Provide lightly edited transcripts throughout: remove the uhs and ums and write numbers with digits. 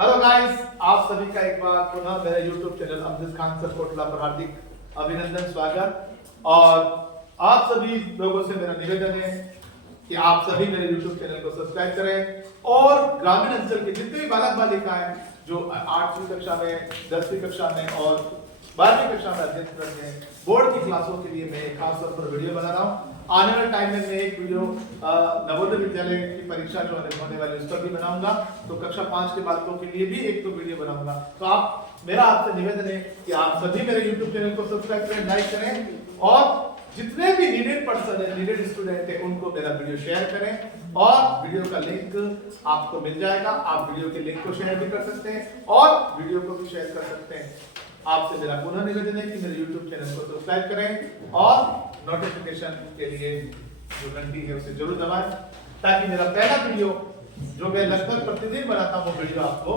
Hello guys, आप सभी का एक बार पुनः मेरे YouTube channel Amjad Khan sir Kotla पर हार्दिक अभिनंदन, स्वागत। और आप सभी लोगों से मेरा निवेदन है कि आप सभी मेरे YouTube चैनल को सब्सक्राइब करें और ग्रामीण अंचल के जितने भी बालक बालिकाएं जो 8वीं कक्षा में, 10वीं कक्षा में और 12वीं कक्षा में अध्ययन करते हैं, बोर्ड की क्लासों के लिए मैं खास तौर पर वीडियो बना रहा हूँ। आने वाले टाइम में मैं एक वीडियो नवोदय विद्यालय की परीक्षा जो होने वाली है उस पर भी बनाऊंगा, तो कक्षा 5 के बालकों के लिए भी एक वीडियो बनाऊंगा। तो मेरा आपसे निवेदन है कि आप सभी मेरे YouTube चैनल को सब्सक्राइब करें, लाइक करें और जितने भी नीडेड पर्सन है, नीडेड स्टूडेंट है, उनको मेरा वीडियो शेयर करें और वीडियो का लिंक आपको मिल जाएगा। आप वीडियो के लिंक को शेयर भी कर सकते हैं और वीडियो को भी शेयर कर सकते हैं। आपसे मेरा पुनः निवेदन है कि मेरे YouTube चैनल को सब्सक्राइब करें और नोटिफिकेशन के लिए जो घंटी है उसे जरूर दबाएं, ताकि मेरा पहला वीडियो जो मैं लगभग प्रतिदिन बनाता हूं वो वीडियो आपको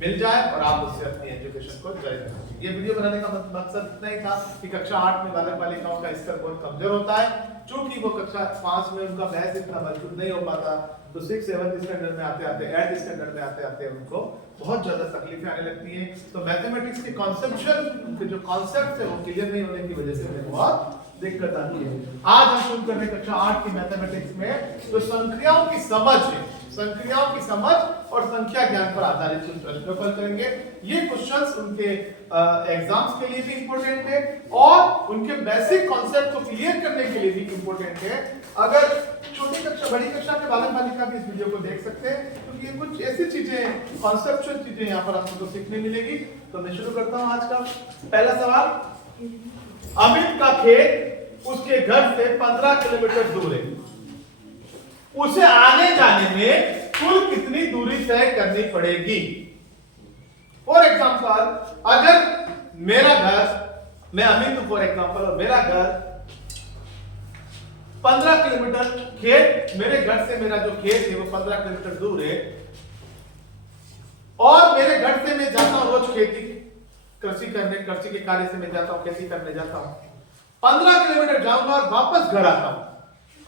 मिल जाए और आप उससे अपनी एजुकेशन को जारी कर सकें। ये वीडियो बनाने का मकसद इतना ही था कि कक्षा 8 में बालक बालिकाओं का स्तर बहुत कमजोर होता है, क्योंकि वो कक्षा 5 में उनका मैथ इतना मजबूत नहीं हो पाता, तो 6 7 स्टैंडर्ड में आते आते 8 स्टैंडर्ड में आते आते उनको बहुत ज्यादा तकलीफें आने लगती हैं। तो मैथमेटिक्स के कॉन्सेप्चुअल उनके जो कॉन्सेप्ट है वो क्लियर नहीं होने की वजह से उन्हें बहुत दिक्कत आती है। आज हम शुरू कर रहे हैं कक्षा 8 की मैथमेटिक्स में जो संख्याओं की समझ है, संख्याओं की समझ और संख्या ज्ञान पर आधारित कुछ प्रश्न हल करेंगे। ये क्वेश्चंस उनके एग्जाम्स के लिए भी इंपॉर्टेंट है और उनके बेसिक कॉन्सेप्ट को क्लियर करने के लिए भी इंपॉर्टेंट है। अगर छोटी कक्षा बड़ी कक्षा के बालक बालिका भी इस वीडियो को देख सकते हैं, क्योंकि ये कुछ ऐसी चीजें, कॉन्सेप्चुअल चीजें यहाँ पर आपको सीखने मिलेगी। तो मैं शुरू करता हूँ आज का पहला सवाल। अमित का खेत उसके घर से 15 किलोमीटर दूर है, उसे आने जाने में कुल कितनी दूरी तय करनी पड़ेगी? फॉर एग्जाम्पल, अगर मेरा घर, मैं अमित हूं फॉर एग्जाम्पल, और मेरा घर 15 किलोमीटर, खेत मेरे घर से मेरा जो खेत है वो 15 किलोमीटर दूर है और मेरे घर से मैं जाता हूं रोज खेती कृषि के कार्य से मैं जाता हूं, खेती करने जाता हूं, 15 किलोमीटर जाऊंगा और वापस घर आता हूं।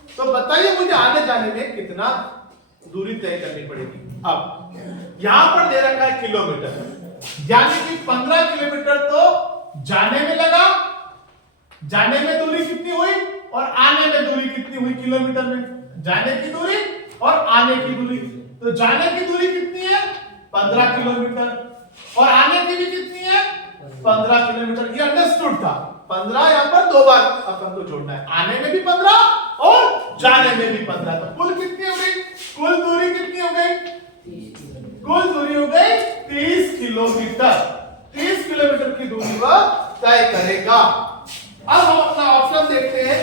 तो बताइए मुझे आने जाने में कितना दूरी तय करनी पड़ेगी? अब यहां पर दे रखा है किलोमीटर, यानी कि 15 किलोमीटर तो जाने में लगा, जाने में दूरी कितनी हुई और आने में दूरी कितनी हुई? किलोमीटर में जाने की दूरी और आने की दूरी। तो जाने की दूरी कितनी है? 15 किलोमीटर और आने की भी कितनी है? 15 किलोमीटर। ये अंडरस्टूड था। 15 यहां पर दो बार अपन को जोड़ना है, आने में भी 15 और जाने में भी 15। तो कुल कितनी हो गई? कुल दूरी कितनी हो गई? कुल दूरी हो गई 30 किलोमीटर। 30 किलोमीटर की दूरी वह तय करेगा। अब हम अपना ऑप्शन देखते हैं।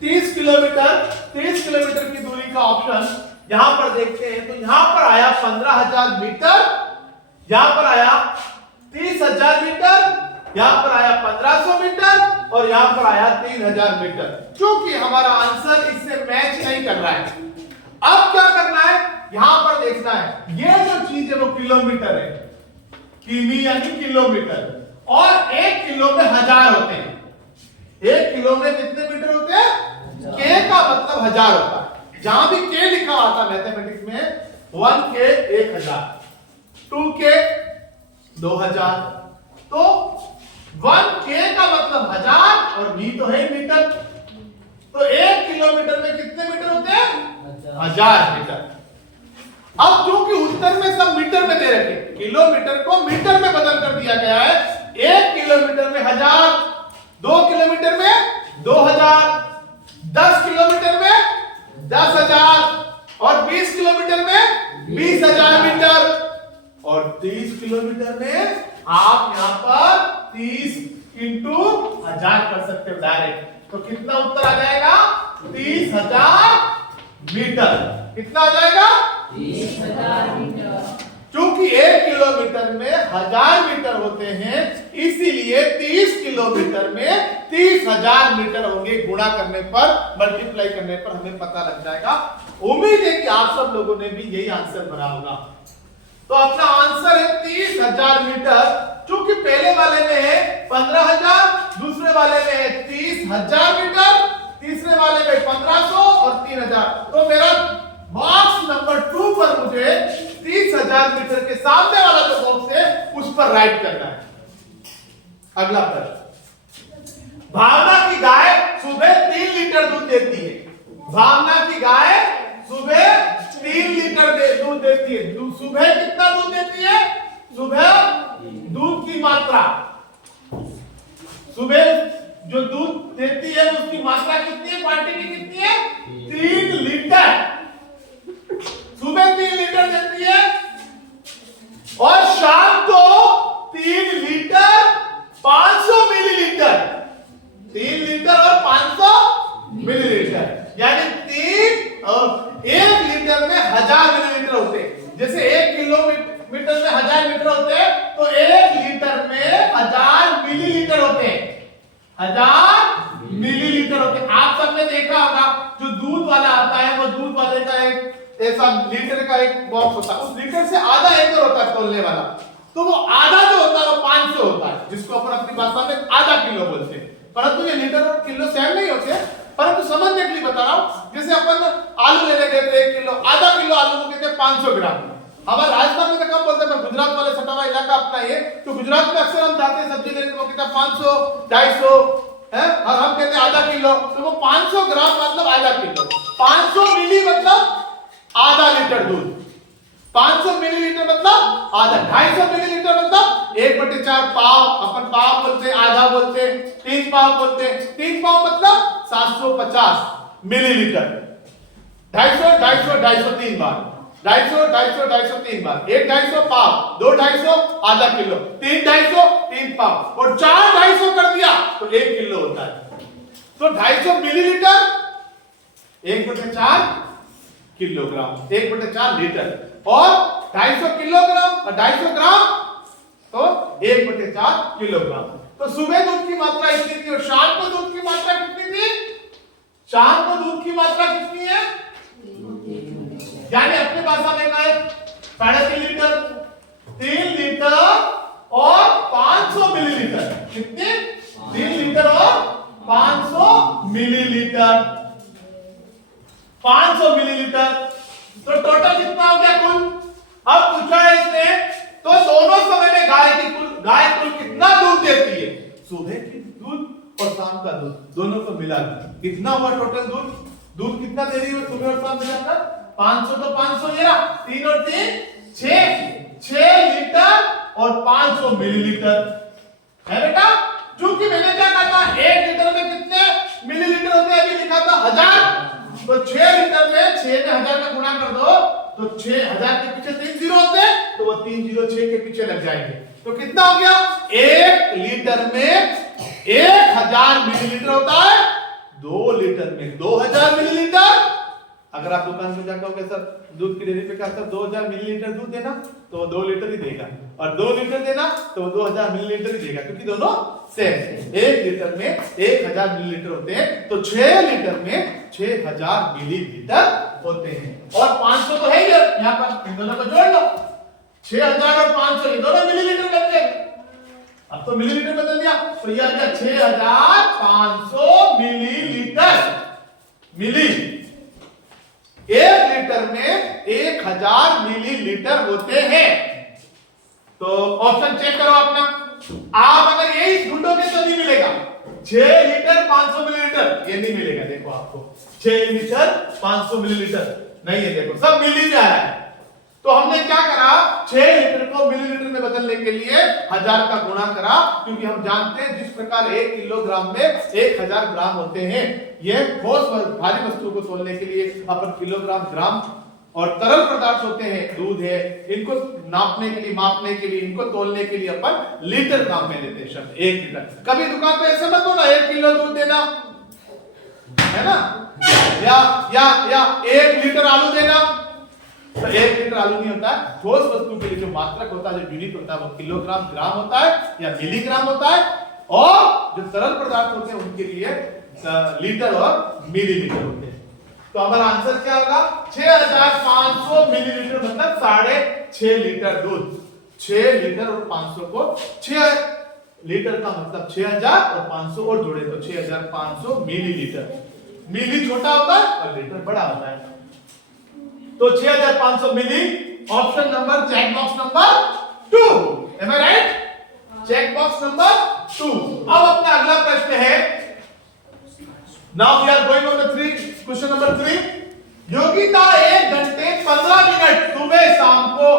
30 किलोमीटर की दूरी का ऑप्शन यहां पर देखते हैं, तो यहां पर आया 15,000 मीटर, यहां पर आया 30,000 मीटर, यहां पर आया 1500 मीटर और यहां पर आया 3000 मीटर। क्योंकि हमारा आंसर इससे मैच नहीं कर रहा है, अब क्या करना है? यहां पर देखना है, ये जो चीज है वो किलोमीटर है, किमी यानी किलोमीटर, और 1 किलो में 1000 होते हैं। 1 किलो में कितने मीटर होते हैं? के का मतलब 1000 होता है। जहां भी के लिखा आता है मैथमेटिक्स में, 1 के 1000, 2 के 2000, तो 1 के का मतलब 1000 और v तो है मीटर। तो 1 किलोमीटर में कितने मीटर होते हैं? 1000 मीटर। अब क्योंकि उत्तर में सब मीटर में दे रखे, किलोमीटर को मीटर में बदल कर दिया गया है। 1 किलोमीटर में 1000, 2 किलोमीटर में 2000, 10 किलोमीटर में 10,000 और 20 किलोमीटर में 20,000 मीटर और 30 किलोमीटर में आप यहां पर 30 इंटू 1000 कर सकते हो डायरेक्ट। तो कितना उत्तर आ जाएगा? 30,000 मीटर। कितना आ जाएगा? 30,000 मीटर। क्योंकि 1 किलोमीटर में 1000 मीटर होते हैं, इसीलिए 30 किलोमीटर में 30,000 मीटर होंगे। गुणा करने पर, मल्टीप्लाई करने पर हमें पता लग जाएगा। उम्मीद है कि आप सब लोगों ने भी यही आंसर भरा होगा। तो अपना आंसर है 30,000 मीटर। क्योंकि पहले वाले में है 15,000, दूसरे वाले में है 30,000 मीटर, तीसरे वाले में 1500 और 3000। तो मेरा बॉक्स नंबर 2 पर मुझे 30,000 1000 मीटर के सामने वाला जो बॉक्स है उस पर राइट करना है। अगला प्रश्न, भावना की गाय सुबह 3 लीटर दूध देती है। भावना की गाय सुबह 3 लीटर दूध देती है। सुबह कितना दूध देती है? सुबह दूध की मात्रा, सुबह जो दूध देती है उसकी मात्रा कितनी है, क्वांटिटी कितनी है? 3 लीटर। सुबह 3 लीटर देती है और शाम को 3 लीटर 500 मिलीलीटर। 3 लीटर और 500 मिलीलीटर, यानी 3 और 1 लीटर में 1000 मिलीलीटर होते हैं। जैसे 1 किलोमीटर में 1000 मीटर होते हैं, तो 1 लीटर में 1000 मिलीलीटर होते हैं। 1000 मिलीलीटर होते हैं। आप सबने देखा होगा जो दूध वाला आता है वो दूध वाले का एक ऐसा लीटर का एक बॉक्स होता है, उस लीटर से आधा एकड़ होता है तोलने वाला, तो वो आधा जो होता है वो 500 होता है, जिसको अपन अपनी भाषा में आधा किलो बोलते हैं। परंतु ये लीटर और किलो सेम नहीं होते, परंतु समझने के लिए बता रहा हूं। जैसे अपन आलू लेने गए थे 1 किलो, आधा किलो आलू को कहते हैं 500 ग्राम। हमारे राजस्थान में तो कम बोलते हैं, गुजरात वाले सटावा इलाका अपना ये, तो गुजरात में अक्सर हम जाते हैं सब्जी लेने, वो कहते हैं 500 250 है, और हम कहते हैं आधा किलो, तो वो 500 ग्राम मतलब आधा किलो। 500 मिली मतलब आधा लीटर दूध, 500 मिलीलीटर मतलब आधा, 250 मिलीलीटर मतलब 1/4 पाव, अपन पाव बोलते हैं, आधा बोलते हैं, 3 पाव बोलते हैं। 3 पाव मतलब 750 मिलीलीटर। 250 250 250 3 बार, 250 250 250 3 बार, 1 250 पाव, 2 250 आधा किलो, 3 250 3 पाव, और 4 250 कर दिया तो 1 किलो होता है। तो 250 मिलीलीटर 1/4 किलोग्राम, 1/4 लीटर, और 250 किलोग्राम और 250 ग्राम तो 1/4 किलोग्राम। तो सुबह दूध की मात्रा इतनी थी और शाम को दूध की मात्रा कितनी थी? शाम को दूध की मात्रा कितनी है? यानी अपनी भाषा में कहा 3.5 लीटर, 3 लीटर और 500 मिलीलीटर। कितने? 3 लीटर और 500 मिलीलीटर। 500 मिलीलीटर, तो टोटल कितना हो गया कुल? अब पूछा है इसने, तो दोनों समय में गाय कुल कितना दूध देती है? सुबह की दूध और शाम का दूध दोनों को मिला कितना हुआ टोटल दूध? दूध कितना दे रही है सुबह और शाम मिलाकर? 500, तो 500 ये रहा, 3 और 3 6 लीटर और 500 मिलीलीटर है बेटा। क्योंकि मैंने क्या कहा था, 1 लीटर में कितने मिलीलीटर होते हैं? अभी लिखा था 1000, तो 6 लीटर में 6 में 1000 का गुणा कर दो, तो 6000 के पीछे 3 जीरो होते हैं, तो वो 3 जीरो 6 के पीछे लग जाएंगे। तो कितना हो गया? 1 लीटर में 1000 मिलीलीटर होता है, 2 लीटर में 2000 मिलीलीटर। अगर आप दुकान में जाकर कहोगे सर दूध की डेयरी पे क्या सर 2000 मिलीलीटर दूध देना, तो वो 2 लीटर ही देगा, और 2 लीटर देना तो वो 2000 मिलीलीटर ही देगा, क्योंकि दोनों सेम है। 1 लीटर में 1000 मिलीलीटर होते हैं, तो 6 लीटर में 6000 मिलीलीटर होते हैं। और 500 तो है ही, यहाँ पर इन दोनों को जोड़ लो, 6000 और 500 ये दोनों मिलीलीटर बन गए। अब तो मिलीलीटर बदल दिया, तो ये आ गया 6500 मिलीलीटर। मिली 1 लीटर में 1000 मिलीलीटर होते हैं। तो ऑप्शन चेक करो अपना, आप अगर यही ढूंढोगे तो नहीं मिलेगा। 6 लीटर 500 मिलीलीटर ये नहीं मिलेगा, देखो आपको 6 लीटर 500 मिलीलीटर नहीं है, देखो सब मिली जा रहा है। तो हमने क्या करा, 6 लीटर को मिलीलीटर में बदलने के लिए 1000 का गुणा करा, क्योंकि हम जानते हैं जिस प्रकार 1 किलोग्राम में 1000 ग्राम होते हैं। यह ठोस भारी वस्तु को तोलने के लिए अपन किलोग्राम, ग्राम, और तरल पदार्थ होते हैं, दूध है, इनको नापने के लिए, मापने के लिए, इनको तोलने के लिए अपन लीटर काम में लेते हैं शब्द 1 लीटर। कभी दुकान पे ऐसे मत बोलना 1 किलो दूध देना, है ना, या 1 लीटर आलू देना, तो 1 लीटर आलू नहीं होता है। ठोस वस्तु के लिए जो मात्रक होता है, जो यूनिट होता है, वो किलोग्राम, ग्राम होता है या मिलीग्राम होता है, और जो तरल पदार्थ होते हैं उनके लिए लीटर और मिलीलीटर होते हैं। तो हमारा आंसर क्या होगा? 6500 मिलीलीटर मतलब 6.5 लीटर दूध। 6 लीटर और 500 को 6 लीटर का मतलब 6000 और 500 और जोड़े तो 6500 मिलीलीटर। मिली छोटा होता है और लीटर बड़ा होता है, तो 6500 मिली option number check box number 2। Am I right? Check box number 2। अब अपना अगला प्रश्न है, now we are going on the 3 question number 3। Yogita 1 घंटे 15 मिनट सुबह शाम को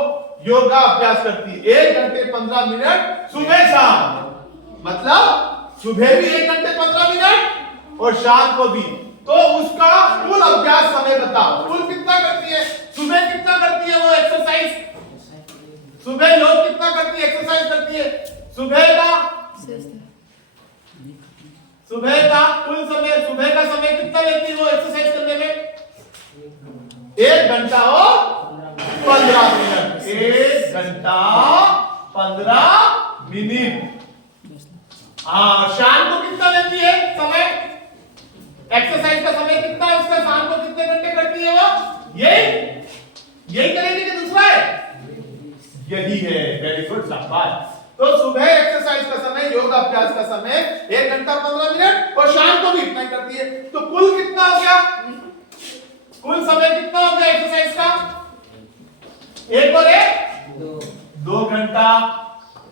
योगा अभ्यास करती है। 1 घंटे 15 मिनट सुबह शाम, मतलब सुबह भी 1 घंटे 15 मिनट और शाम को भी। तो उसका कुल अभ्यास समय बताओ। कुल कितना करती है? सुबह कितना करती है वो एक्सरसाइज? सुबह लोग कितना करती है एक्सरसाइज करती है? सुबह का कुल समय, सुबह का समय कितना लेती है वो एक्सरसाइज करने में? 1 घंटा और 15 मिनट। 1 घंटा 15 मिनट। हाँ, शाम को कितना लेती है समय? एक्सरसाइज का समय कितना है उसका? शाम को कितने घंटे करती है वो? यही करेगी कि दूसरा है? यही है। वेरी गुड, शाबाश। तो सुबह एक्सरसाइज का समय, योग अभ्यास का समय 1 घंटा 15 मिनट और शाम को भी इतना ही करती है। तो कुल कितना हो गया? कुल समय कितना हो गया एक्सरसाइज का? 1 और 1 2 घंटा।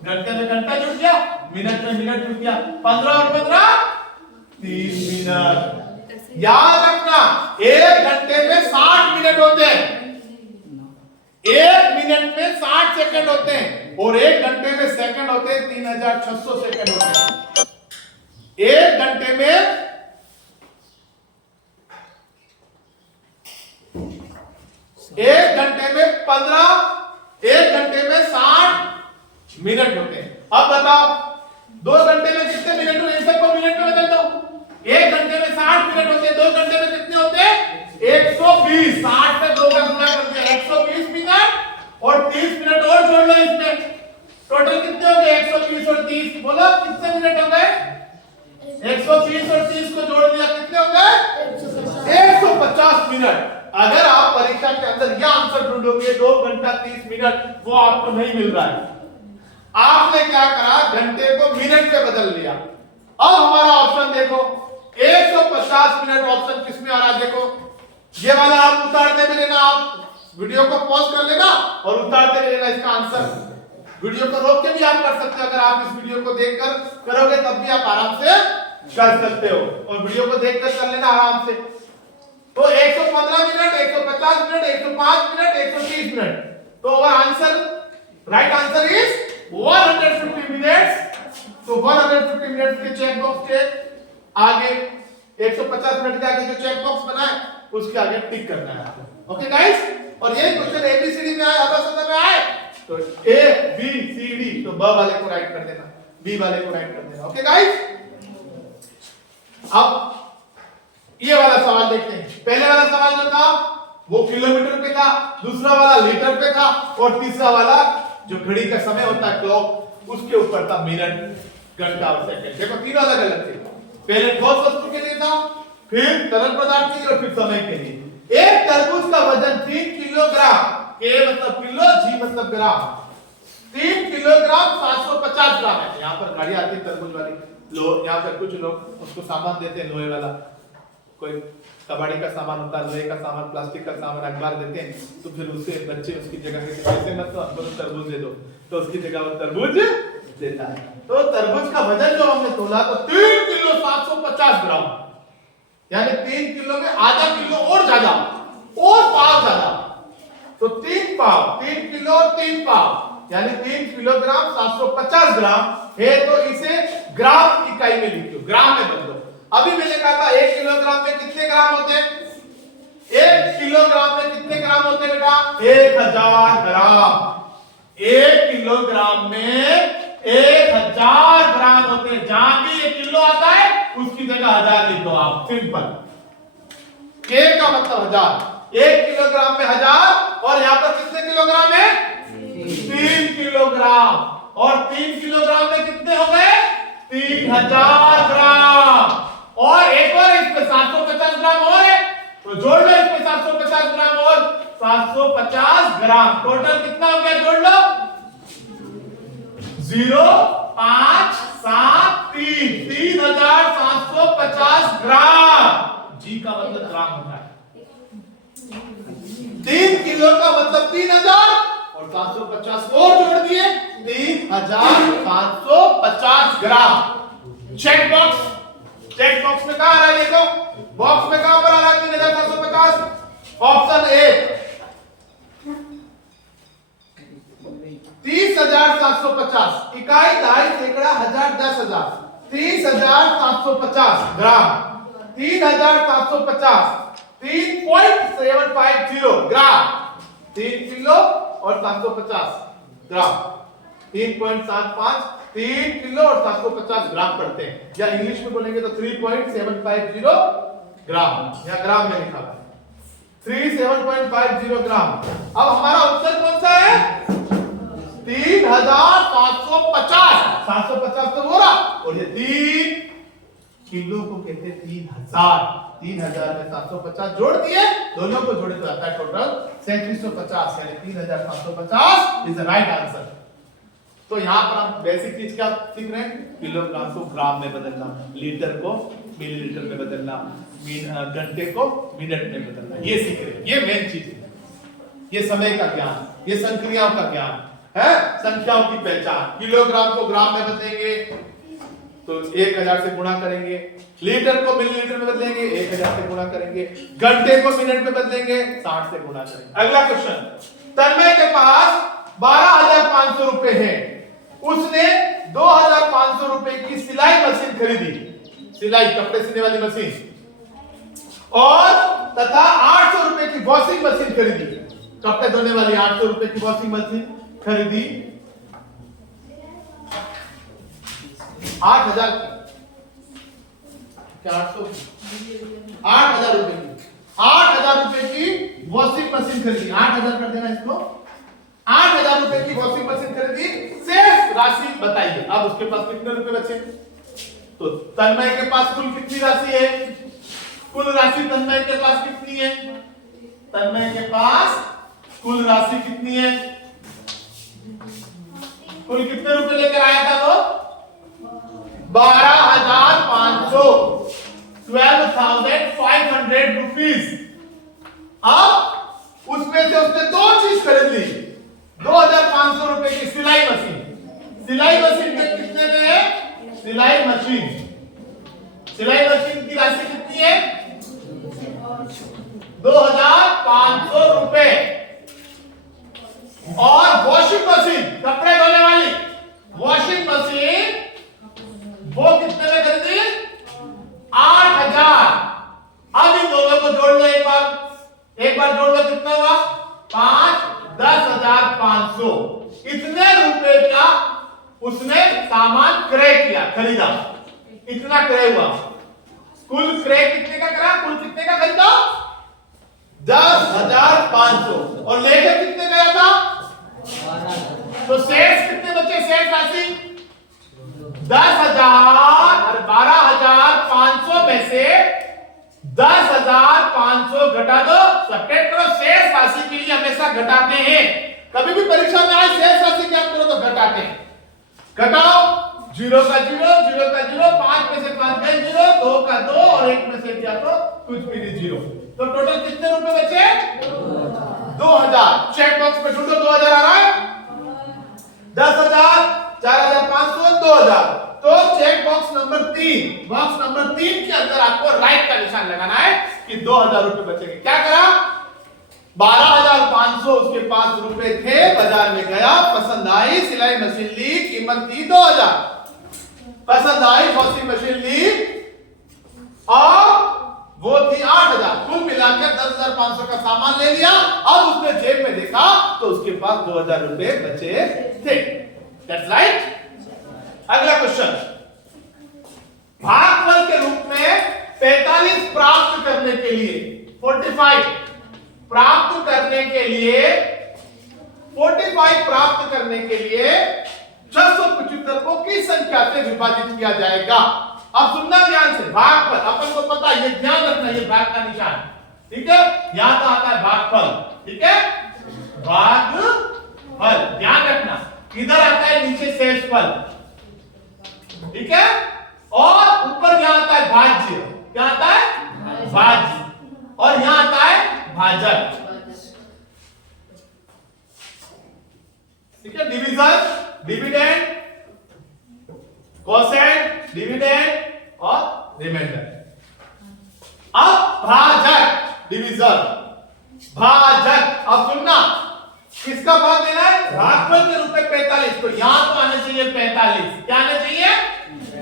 घंटे में घंटा जुड़ गया, मिनट में मिनट जुड़ गया। 15 और 15 30 मिनट। याद रखना, 1 घंटे में 60 मिनट होते हैं। 1 मिनट में 60 सेकंड होते हैं और 1 घंटे में सेकंड होते हैं 3600 सेकंड होते हैं। 1 घंटे में 60 मिनट होते हैं। अब बताओ 2 घंटे में कितने मिनट हुए? इन सबको मिनट में बदल दो। 1 घंटे में 60 मिनट होते हैं, 2 घंटे में कितने होते हैं? 120। 60 पे 2 का गुणा करते हैं 120 मिनट और 30 मिनट और जोड़ लो इसमें। टोटल कितने हो गए? 130 और 30। बोलो कितने मिनट हो गए? 130 और 30 को जोड़ लिया, कितने हो गए? 150 मिनट। अगर आप परीक्षा के अंदर यह आंसर ढूंढोगे 2 घंटा 30 मिनट, वो आपको नहीं मिल रहा है। आपने क्या करा? घंटे को मिनट में बदल लिया। अब हमारा ऑप्शन देखो, 150 मिनट ऑप्शन किसमें आ रहा है? देखो ये वाला आप उतारते भी लेना, आप वीडियो को पॉज कर लेना और उतारते भी लेना इसका आंसर। वीडियो को रोक के भी आप कर सकते हो। अगर आप इस वीडियो को देखकर करोगे तब भी आप आराम से कर सकते हो और वीडियो को देखकर कर लेना आराम से। तो 115 मिनट, 150 मिनट, 105 मिनट, 130 मिनट। तो answer, right answer is 150 minutes. तो 150 मिनट के चेक बॉक्स के आगे 150 मिनट के आगे जो चेक बॉक्स बना है उसके आगे टिक करना है आपको। Okay guys? और ये क्वेश्चन एबीसीडी में आया, अबसद में आए तो ए बी सी डी, तो ब वाले को राइट कर देना, बी वाले को राइट कर देना। Okay guys? अब ये वाला सवाल देखते हैं। पहले वाला सवाल जो था वो किलोमीटर पे था, दूसरा वाला लीटर पे था और तीसरा वाला जो घड़ी का समय होता है क्लॉक, उसके ऊपर था मिनट, घंटा और सेकंड। देखो तीनों अलग अलग थे। पहले ठोस वस्तु के लिए था, फिर तरल पदार्थ के लिए और फिर समय के लिए। एक तरबूज का वजन 3 किलोग्राम, के मतलब किलो, जी मतलब ग्राम, 3 किलोग्राम 750 ग्राम है। यहाँ पर गाड़ी आती है तरबूज वाली, लोग यहाँ पर कुछ लोग उसको सामान देते हैं, लोहे वाला, कोई कबाड़ी का सामान होता है, लोहे का सामान, प्लास्टिक का सामान, अखबार देते हैं। तो फिर उससे बच्चे उसकी जगह के पैसे मत तो हमको तरबूज दे दो, तो उसकी जगह वो तरबूज देता है। तो तरबूज का वजन जो हमने तोला तो 3 किलो 750 ग्राम, यानी 3 किलो में आधा किलो और ज्यादा और पाव ज्यादा। तो 3 पाव, 3 किलो और 3 पाव यानी 3 किलोग्राम 750 ग्राम है। तो इसे ग्राम इकाई में लिख दो, ग्राम में बदलो। अभी मैंने कहा था 1 किलोग्राम में कितने ग्राम होते हैं? 1 किलोग्राम में कितने ग्राम होते हैं बेटा? 1000 ग्राम। 1 किलोग्राम में 1000 ग्राम होते हैं। जहां भी 1 किलो आता है उसकी जगह 1000 लिख दो आप, सिंपल। के का मतलब 1000, 1 किलोग्राम में 1000 और यहां पर कितने किलोग्राम है? 3 किलोग्राम। और 3 किलोग्राम में कितने हो गए? 3000 ग्राम। और एक और इसमें 750 ग्राम और है, तो जोड़ लो इसमें 750 ग्राम और 750 ग्राम। टोटल कितना हो गया? जोड़ लो 0 5 7 3, 3750 ग्राम। जी का मतलब ग्राम होता है। 3 किलो का मतलब 3000 और 750 और जोड़ दिए 3550 ग्राम। चेक बॉक्स में कहां आ रहा है देखो, बॉक्स में कहां पर आ रहा है 3750? ऑप्शन ए 30,750 इकाई, दहाई, सैकड़ा, हजार, 10,000, 30,750 ग्राम, 3,750, 3.750 ग्राम, 3 किलो और 750 ग्राम, 3.75, 3 किलो और 750 ग्राम पड़ते हैं, या इंग्लिश में बोलेंगे तो 3.750 ग्राम, या ग्राम में लिखा है 3750 ग्राम। अब हमारा उत्तर कौन सा है? 3,750, 750 तो हो रहा, और ये 3 किलो को कहते हैं 3,000, 3,000 में 750 जोड़ दिए, दोनों को जोड़े तो आता है टोटल 3750, यानी 3,750 इज द राइट आंसर। तो यहाँ पर हम बेसिक चीज क्या सीख रहे हैं? किलोग्राम को ग्राम में बदलना, लीटर को मिलीलीटर में बदलना, घंटे को मिनट में बदलना, ये सीख रहे हैं। ये मेन चीज है, ये समय का ज्ञान, ये संक्रियाओं का ज्ञान है, संख्याओं की पहचान। किलोग्राम को ग्राम में बदलेंगे तो 1000 से गुणा करेंगे, लीटर को मिलीलीटर में बदलेंगे 1000 से गुणा करेंगे, घंटे को मिनट में बदलेंगे 60 से गुणा करेंगे। अगला क्वेश्चन, तन्मय के पास 12,500 रुपए है, उसने 2,500 रुपए की सिलाई मशीन खरीदी, सिलाई कपड़े सीने वाली मशीन, और तथा 800 रुपए की वॉशिंग मशीन खरीदी, कपड़े धोने वाली 800 रुपए की वॉशिंग मशीन खरीदी, 8,000 की, क्या 800 8,000 रुपए की, 8,000 रुपए की वॉशिंग मशीन खरीदी, 8,000 कर देना इसको, 8,000 रुपए की वॉशिंग मशीन खरीदी, शेष राशि बताइए। अब उसके पास कितने रुपए बचे? तो तन्मय के पास कुल कितनी राशि है? कुल राशि तन्मय के पास कितनी है? तन्मय के पास कुल राशि कितनी है? कुल कितने रुपए लेकर आया था वो? 12,500, 12,500 रुपीज। अब उसमें से उसने दो चीज खरीद ली, 2,500 रुपए की सिलाई मशीन, सिलाई मशीन में कितने में है? सिलाई मशीन की राशि कितनी है? 2,500 रुपए। और वॉशिंग मशीन, कपड़े धोने वाली वॉशिंग मशीन, वो कितने में खरीदी? 8,000। अब इन दोनों को जोड़ लो, एक बार जोड़ लो, कितना हुआ? 5, 10,500। इतने रुपए का उसने सामान क्रय किया, खरीदा, इतना क्रय हुआ। कुल क्रय कितने का करा? कुल कितने का खरीदा? 10,500। और लेकर कितने गया था? तो शेष कितने बचे? शेष राशि 10,000 और 12,500 में से 10,500 घटा दो, सब्ट्रैक्ट करो। शेष राशि के लिए हमेशा घटाते हैं, कभी भी परीक्षा में आए शेष राशि क्या करो तो घटाते हैं। घटाओ, 0 का 0, 0 का 0, 5 में से 5 गए 0, 2 का 2 और 1 में से क्या तो कुछ भी नहीं, 0। तो टोटल कितने रुपए बचे? 2,000। चेक बॉक्स में ढूंढो, 2,000 आ रहा है, 10,000, 4,500, 2,000। तो चेक बॉक्स नंबर 3 के अंदर आपको राइट का निशान लगाना है कि 2,000 रुपए बचेंगे। क्या करा? 12,500 उसके पास रुपए थे, बाजार में गया, पसंद आई, सिलाई मशीन ली, कीमत थी 2,000, पसंद आई, वॉशिंग मशीन ली और वो थी 8,000। कुल मिलाकर 10,500 का सामान ले लिया। अब उसने जेब में देखा तो उसके पास 2,000 रुपए बचे थे। That's right. अगला क्वेश्चन, भागफल के रूप में 45 प्राप्त करने के लिए 45 प्राप्त करने के लिए 675 को किस संख्या से विभाजित किया जाएगा? अब सुनना ध्यान से, भागफल अपन को पता है, ये ध्यान रखना, ये भाग का निशान, ठीक है? यहां तो आता है भागफल, ठीक है? भागफल ध्यान रखना, इधर आता है नीचे शेषफल, ठीक है? और ऊपर यहां आता है भाज्य, क्या आता है? भाज्य। और यहां आता है भाजक। ठीक है, डिवीजन, डिविडेंड, कोसेंट, डिविडेंड और रिमाइंडर। अब भाजक, डिवीजन, भाजक। अब सुनना, किसका भाग देना है? भागफल के रूप में 45 को। यहां तो आना चाहिए 45। क्या आना चाहिए?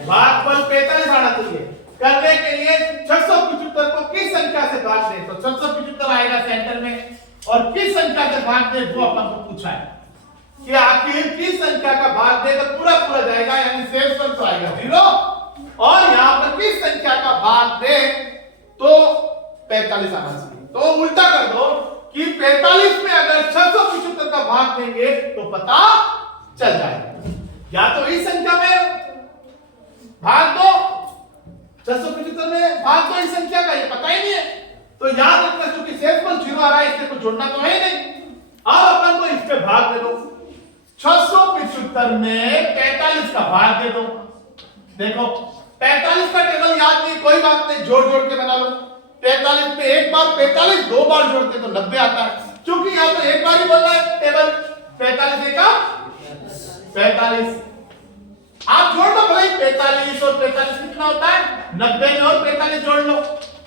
भागफल 45 आना चाहिए। करने के लिए 675 को किस संख्या से भाग दें? तो 675 आएगा सेंटर में, और किस संख्या से भाग दें वो अपन को पूछा है कि आखिर किस संख्या का भाग दे तो पूरा पूरा जाएगा, यानी शेषफल तो आएगा 0, और यहां पर किस संख्या का भाग दे तो 45 आना चाहिए। तो उल्टा कर दो कि 45 में अगर 675 का भाग देंगे तो पता चल जाएगा। या तो इस संख्या में भाग दो, 675 में भाग दो इस संख्या का, ये पता ही नहीं है, तो याद रखना क्योंकि शेषफल 0 आ रहा है, इससे कुछ जोड़ना तो है ही नहीं। अब अपन को इस पे भाग दे दो, 675 में 45 का भाग दे दो। देखो 45 का टेबल याद नहीं, कोई बात नहीं, जोड़ जोड़ के बना लो। 45 में एक बार 45, दो बार जोड़ते तो 90 आता है, क्योंकि यहां तो एक बार ही बोलना है टेबल। 45 का 45, आप जोड़ लो भाई, 45 और 45 कितना होता है? 90 में और 45 जोड़ लो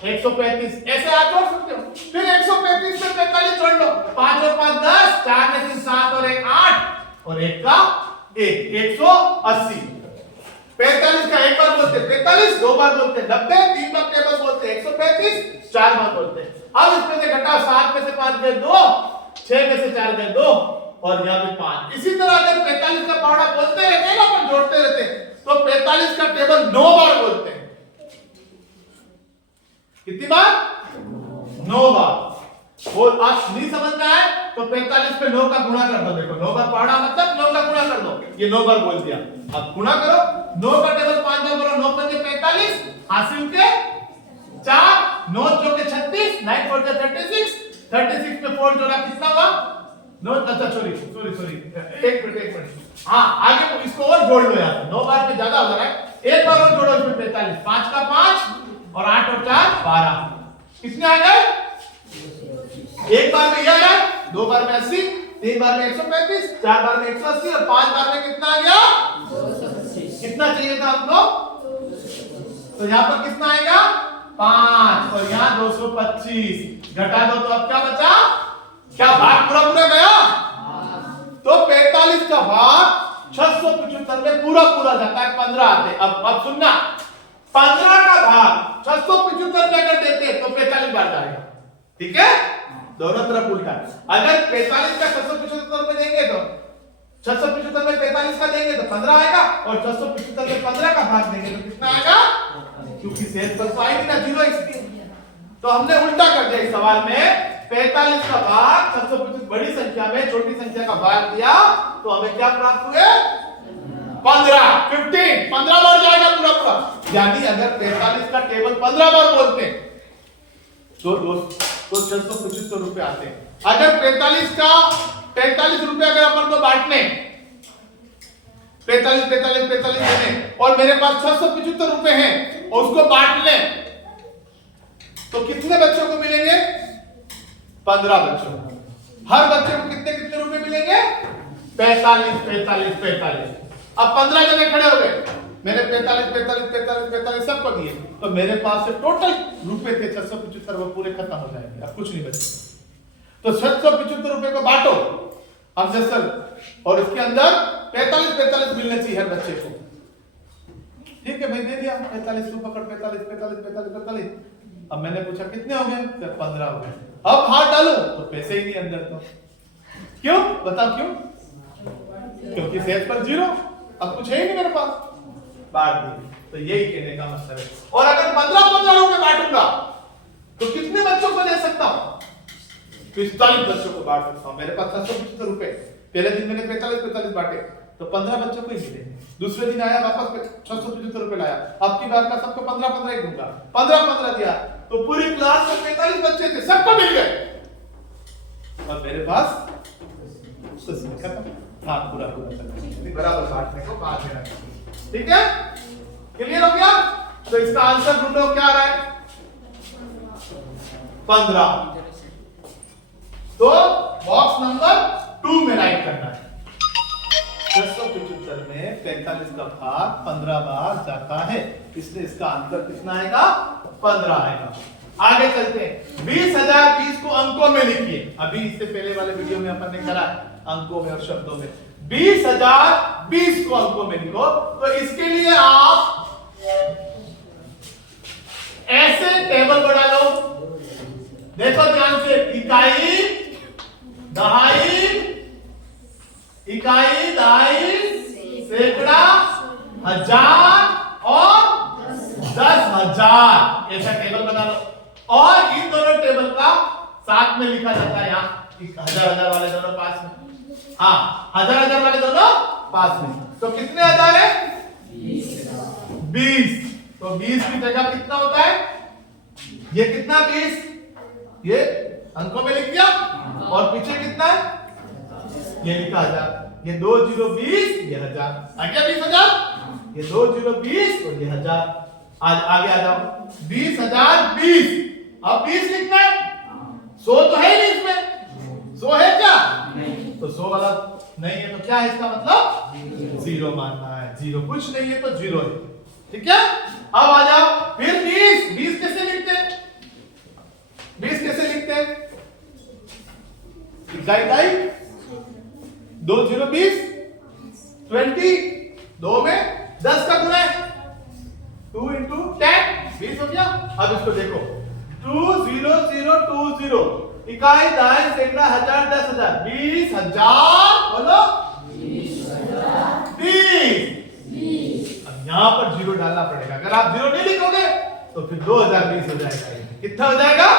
135, ऐसे आप जोड़ सकते हो। फिर 135 में 45 जोड़ लो, 5 और 5 10, 4 में 3 7 और 1 8, और 1 का 1, 180। 45 का एक बार बोलते 45, दो बार बोलते 90, तीन बार टेबल बोलते 135, चार बार बोलते। अब इसमें से घटाओ, 7 में से 5 गए 2, 6 में से 4 गए 2, और यहां पे 5। इसी तरह अगर 45 का पहाड़ा बोलते रहते हैं ना, अपन जोड़ते रहते हैं, तो 45 का टेबल 9 बार बोलते हैं। कितनी बार? 9 बार। और आज नहीं समझ में आए तो 45 पे 9 का गुणा कर दो। देखो 9 बार पहाड़ा मतलब 9 का गुणा कर दो, ये 9 बार बोल दिया। अब गुणा करो, 9 का टेबल 5 बार बोलो, 9 पंजे 45, हासिल के 4, 9 चौके 36, 9 4 जा 36, 36 पे 4 जोड़ा कितना हुआ? 9, अच्छा सॉरी, एक मिनट, हाँ आगे इसको और जोड़ लो यार, 9 बार में ज्यादा हो जा रहा है, एक बार और जोड़ो इसमें 45, 5 का 5 और 8 और 4 12, कितने आ गए? एक बार में 11, दो बार में 80, तीन बार में 135, चार बार में 180 और 5 बार में कितना आ गया? 225। कितना चाहिए था हमको? तो यहाँ पर कितना आएगा? 5, और यहाँ 225, घटा दो तो अब क्या बचा? क्या भाग पूरा पूरा गया? तो 45 का भाग 675 में पूरा पूरा जाता है, 15 आते। अब सुनना, 15 का भाग 675 में अगर देते तो 45 बार जाएगा, ठीक है? दोनों तरफ उल्टा। अगर 45 का 675 में देंगे तो 675 में 45 का देंगे तो 15 आएगा, और 675 में 15 का भाग देंगे तो कितना आएगा? क्योंकि शेषफल तो आएगी ना 0, इसलिए तो हमने उल्टा कर दिया इस सवाल में। 45 का भाग 625 बड़ी संख्या में छोटी संख्या का भाग दिया तो हमें क्या प्राप्त हुए? 15 बार जाएगा पूरा पूरा। यानी अगर 45 का टेबल 15 बार बोलते हैं तो 675 रुपए आते हैं। अगर 45 रुपए अगर अपन को बांटने, 45 देने, और मेरे पास 675 रुपए हैं और उसको बांट लें तो कितने बच्चों को मिलेंगे? 15 बच्चों को। हर बच्चे को कितने कितने रुपए मिलेंगे? 45। अब 15 जने खड़े हो गए, मैंने 45 सबको दिए, तो मेरे पास से टोटल रुपए थे 675, वो पूरे खत्म हो जाएंगे, अब कुछ नहीं बचेगा। तो 675 रुपए को बांटो अब जैसे, और इसके अंदर 45 मिलने चाहिए हर बच्चे को। ठीक है भाई, दे दिया 45 को पकड़, 45। अब मैंने पूछा कितने हो गए? तो 15 हो गए। अब हाथ डालो तो पैसे ही नहीं अंदर। तो क्यों? बताओ क्यों? क्योंकि शेषफल 0, अब कुछ है ही नहीं मेरे पास, बांट दी। तो यही कहने का मतलब है। और अगर 15 रुपए बांटूंगा तो कितने बच्चों को दे सकता हूं? 45 बच्चों को बांट सकता हूं। मेरे पास 775 रुपए, पहले दिन मैंने 45 बांटे तो 15 बच्चों को ही मिले। दूसरे दिन आया वापस 675 रुपए लाया, अब की बार का सबको 15 ही दूंगा, 15 दिया तो पूरी क्लास में 45 बच्चे थे, सबको मिल गए। और मेरे पास खत्म, हाथ पूरा बराबर बांटने को बात है। ठीक है, क्लियर हो गया? तो इसका आंसर ढूंढो, क्या आ रहा है? 15। तो बॉक्स नंबर 2 में राइट करना है। उत्तर में 45 का भाग 15 बार जाता है, इसलिए इसका आंसर कितना आएगा? 15 आएगा। आगे चलते हैं। 20,020 को अंकों में लिखिए। अभी इससे पहले वाले वीडियो में अपन ने करा अंकों में और शब्दों में। 20,020 को अंकों में लिखो। तो इसके लिए आप ऐसे टेबल बना लो, देखो ध्यान से। इकाई, दहाई, सैकड़ा, हजार और 10,000 ऐसा टेबल बना लो। और इन दोनों टेबल का साथ में लिखा जाता है यहाँ 1000 वाले दोनों पास में। हाँ, 1000 वाले दोनों पास में। तो कितने हजार है? 20। तो 20 की जगह कितना होता है? ये कितना 20? ये अंकों में लिख दिया। और पीछे कितना है? ये लिखा 1000। ये 2 0 20, ये 1000 आ गया 20,000। ये 2 0 20 और ये 1000। आज आगे आ जाओ। 20,020। अब 20 लिखना है। 100 तो है नहीं इसमें। 100 है क्या? नहीं। तो 100 वाला नहीं है तो क्या है इसका मतलब? 0 मानना है। 0 कुछ नहीं है तो 0 है। ठीक है। अब आ जाओ फिर 20 कैसे लिखते हैं? 20 कैसे लिखते हैं? इकाई 2 0 20 20 2 में 10 का गुणा है 2 into 10 20 हो गया। अब इसको देखो 2 0 0 2 0 इकाई दहाई सैकड़ा हजार 10,000 20,000 बोलो 20। अब यहाँ पर 0 डालना पड़ेगा। अगर आप 0 नहीं लिखोगे तो फिर 2020 हो जाएगा। कितना हो जाएगा?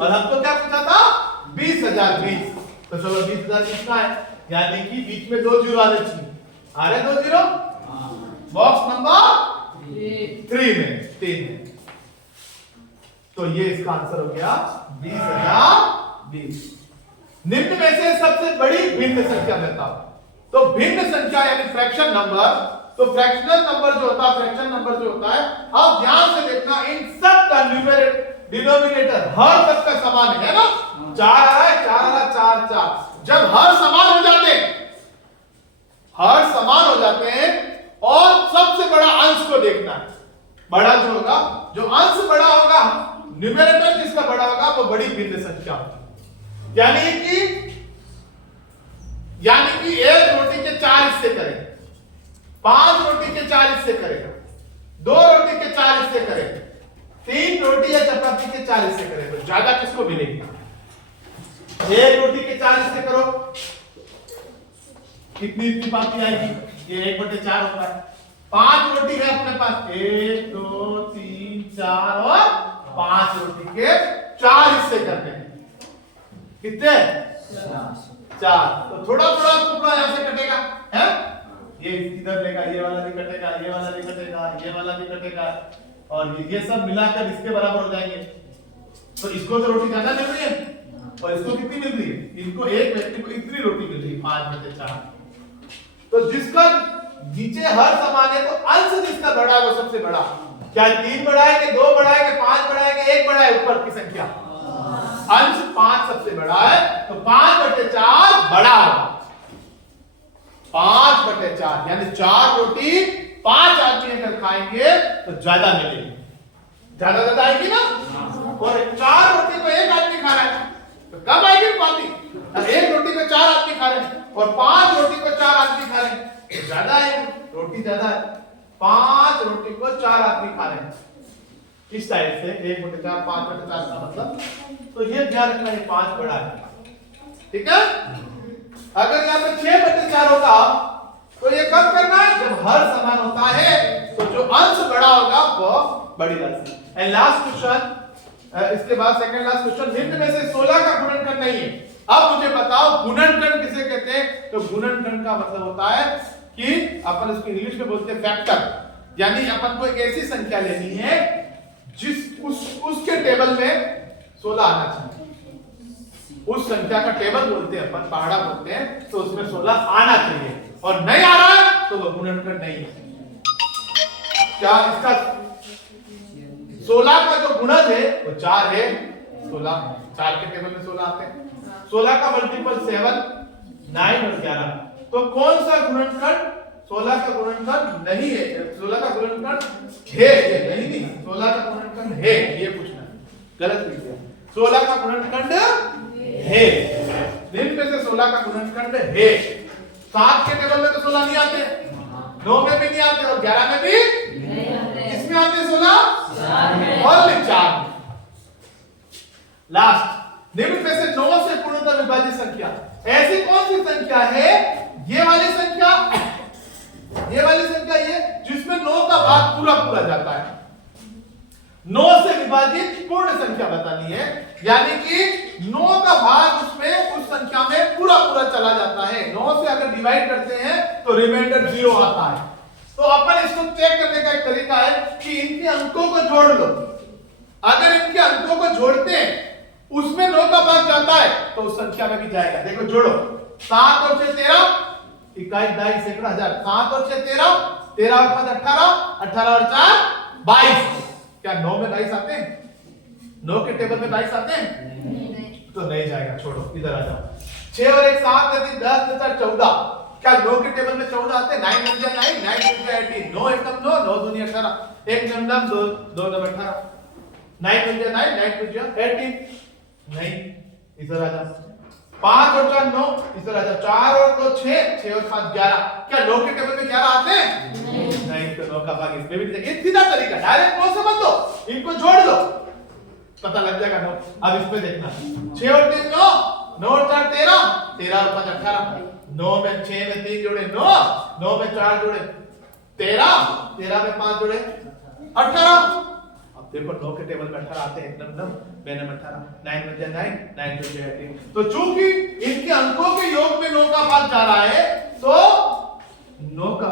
और हमको क्या पूछा था? 20,020। तो चलो 20,020 का है, यानी कि बीच में 2 0 आने चाहिए। आ रहे 2 0? बॉक्स नंबर 3 में 3 में। तो ये इसका आंसर हो गया 20,020। निम्न में से सबसे बड़ी भिन्न संख्या बताओ। तो भिन्न संख्या यानी फ्रैक्शन नंबर। तो फ्रैक्शनल नंबर जो होता है, फ्रैक्शन नंबर जो होता है, आप ध्यान से देखना, इन सब का डिनोमिनेटर हर तक का समान है ना? 4 आ रहा है, 4 आ रहा, 4 4। जब हर समान हो जाते हैं और सबसे बड़ा अंश को देखना है। बड़ा जो होगा, जो अंश बड़ा होगा, न्यूमरेटर जिसका बड़ा होगा वो बड़ी भिन्न संख्या होगी। यानी कि एक रोटी के 4 हिस्से करें, 5 रोटी के 4 हिस्से करेगा, 2 रोटी के 4 हिस्से करेगा, 3 रोटी या चपाती के 4 हिस्से करेगा। तो ज्यादा किसको मिलेगी? एक रोटी के 4 हिस्से करो, कितनी चपाती आएगी? ये 1/4 होता है। 5 रोटी है अपने पास, 1 2 3 4 और 5 रोटी के 4 हिस्से करने हैं। कितने? 4। तो थोड़ा थोड़ा टुकड़ा यहां से कटेगा, है? ये इधर लेगा, ये वाला भी कटेगा, ये वाला भी कटेगा, ये वाला भी कटेगा, और ये सब मिलाकर इसके बराबर हो जाएंगे। तो इसको तो रोटी ज्यादा मिल रही है और इसको कितनी मिल रही है? इनको एक व्यक्ति को इतनी रोटी मिल रही है, 5/4। तो जिसका नीचे हर समान है तो अंश जिसका बड़ा है वो सबसे बड़ा। क्या 3 बड़ा है कि 2 बड़ा है कि 5 बड़ा है कि 1 बड़ा है? ऊपर की संख्या अंश 5 सबसे बड़ा है, तो 5/4 बड़ा होगा। 5/4 यानी 4 रोटी 5 आदमी अगर खाएंगे तो ज्यादा मिलेगी, ज्यादा आएगी ना। और 4 रोटी तो 1 आदमी खा रहा है तो कम आएगी पाती। 1 रोटी को 4 आदमी खा रहे हैं और 5 रोटी को 4 आदमी खा रहे हैं तो ज्यादा है, रोटी ज्यादा है। 5 रोटी को 4 आदमी खा रहे हैं इस टाइप से 1/4 5/4 का मतलब। तो ये ध्यान रखना, ये 5 बड़ा है, ठीक है। अगर यहाँ पे 6/4 होगा तो ये कब करना है? जब हर समान होता है तो जो अंश बड़ा होगा वो बड़ी राशि। एंड लास्ट क्वेश्चन, इसके बाद सेकंड लास्ट क्वेश्चन, निम्न में से 16 का गुणनखंड नहीं है। अब मुझे बताओ गुणनखंड किसे कहते हैं? तो गुणनखंड का मतलब होता है कि अपन इसको इंग्लिश में बोलते हैं फैक्टर। यानी अपन को एक ऐसी संख्या लेनी है जिस उसके टेबल में 16 आना चाहिए। उस संख्या का टेबल बोलते हैं अपन, पहाड़ा बोलते हैं, तो उसमें 16 आना चाहिए और नहीं आ रहा है तो वो गुणनखंड नहीं है। क्या इसका 16 का जो गुणज है वो 4 है। 4 के टेबल में 16 आते हैं। 16 का मल्टीपल 7 9 और 11 तो कौन सा गुणनखंड 16 का गुणनखंड नहीं है? 16 का गुणनखंड है, ये नहीं 16 का गुणनखंड है, ये पूछना है। गलत लिख दिया। 16 का गुणनखंड है, दिन में से 16 का गुणनखंड है। 7 के टेबल में तो 16 नहीं आते, 9 में भी नहीं आते और 11 में भी किसमें आते 16? 4 4। लास्ट, निम्न में से 9 से पूर्णतः विभाजित संख्या ऐसी कौन सी संख्या है? ये वाली संख्या, ये जिसमें 9 का भाग पूरा पूरा जाता है। 9 से विभाजित पूर्ण संख्या बतानी है, यानी कि 9 का भाग उसमें उस संख्या में पूरा पूरा चला जाता है। 9 से अगर डिवाइड करते हैं तो रिमाइंडर 0 आता है। तो अपन इसको चेक करने का एक तरीका है कि इनके अंकों को जोड़ लो। अगर इनके अंकों को जोड़ते हैं उसमें 9 का भाग जाता है तो उस संख्या में भी जाएगा। देखो जोड़ो, 7 और 6 13, 21 22 सैकड़ा हजार। 7 और 6 13, 13 और 5 18, 18 और 4 22। क्या 9 में 22 आते हैं? 9 के टेबल में 22 आते हैं? तो नहीं जाएगा, छोड़ो, इधर आ जाओ। 6 और 1 7 10 10 14। क्या 9 के टेबल में 14 आते हैं? 9 9 9 9 18, 9 एकम 9 9 दूनी 18, 1 9 9 2 2 9 18, 9 9 9 9 2 18। नहीं, इधर आ जा। 5 और 4 9, इधर आ जा। 4 और 2 6, 6 और 5 11। क्या 9 के टेबल में 11 आते हैं? नहीं, तो 9 का भाग इसमें भी देखिए। सीधा तरीका, डायरेक्ट 9 से मत दो, इनको जोड़ लो, पता लग जाएगा 9। अब इसमें देखना, 6 और 3 9, 9 और 4 13, 13 और 5 18। 9 में 6 में 3 जोड़े 9, 9 में 4 जोड़े 13, 13 में 5 जोड़े 18। देखो 9 के टेबल में 18 आते हैं, एकदम 9 18, 9 में 9 9 में 18। तो चूंकि इनके अंकों के योग में 9 का भाग जा रहा है तो 9 का